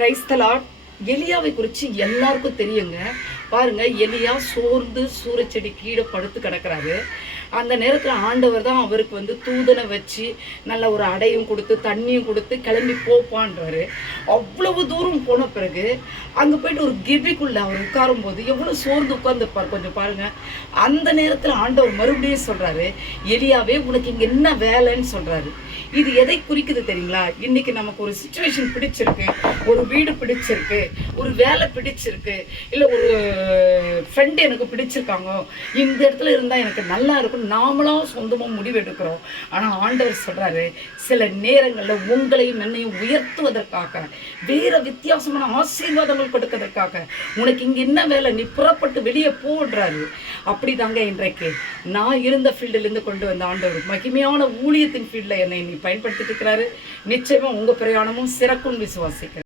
Praise the Lord. எலியாவை குறித்து எல்லாருக்கும் தெரியுங்க. பாருங்க, எலியா சோர்ந்து சூரச்செடி கீழே படுத்து கிடக்கிறாரு. அந்த நேரத்தில் ஆண்டவர் தான் அவருக்கு தூதனை வச்சு நல்ல ஒரு அடையும் கொடுத்து தண்ணியும் கொடுத்து கிளம்பி போப்பான்றாரு. அவ்வளவு தூரம் போன பிறகு அங்கே போயிட்டு ஒரு கிபிக்குள்ள அவர் உட்காரும் போது எவ்வளோ சோர்ந்து உட்கார்ந்துருப்பார் கொஞ்சம் பாருங்க. அந்த நேரத்தில் ஆண்டவர் மறுபடியும் சொல்றாரு, எலியாவே உனக்கு இங்கே என்ன வேலைன்னு சொல்றாரு. இது எதை குறிக்குது தெரியுங்களா? இன்னைக்கு நமக்கு ஒரு சிச்சுவேஷன் பிடிச்சிருக்கு, ஒரு வீடு பிடிச்சிருக்கு, ஒரு வேலை பிடிச்சிருக்கு, இல்லை ஒரு ஃப்ரெண்டு எனக்கு பிடிச்சிருக்காங்க, இந்த இடத்துல இருந்தால் எனக்கு நல்லா இருக்கும் நாமளும் சொந்தமாக முடிவெடுக்கிறோம். ஆனால் ஆண்டவர் சொல்றாரு, சில நேரங்களில் உங்களையும் என்னையும் உயர்த்துவதற்காக, வேற வித்தியாசமான ஆசீர்வாதங்கள் கொடுக்கறதுக்காக உனக்கு இங்கே என்ன வேலை, நீ புறப்பட்டு வெளியே போடுறாரு. அப்படிதாங்க இன்றைக்கு நான் இருந்த ஃபீல்டிலேருந்து கொண்டு வந்த ஆண்டவர் மகிமையான ஊழியத்தின் ஃபீல்டில் என்னை நீ பயன்படுத்திட்டு இருக்கிறாரு. நிச்சயமா உங்க பிரயாணமும் சிறக்கும் விசுவாசிக்கிறேன்.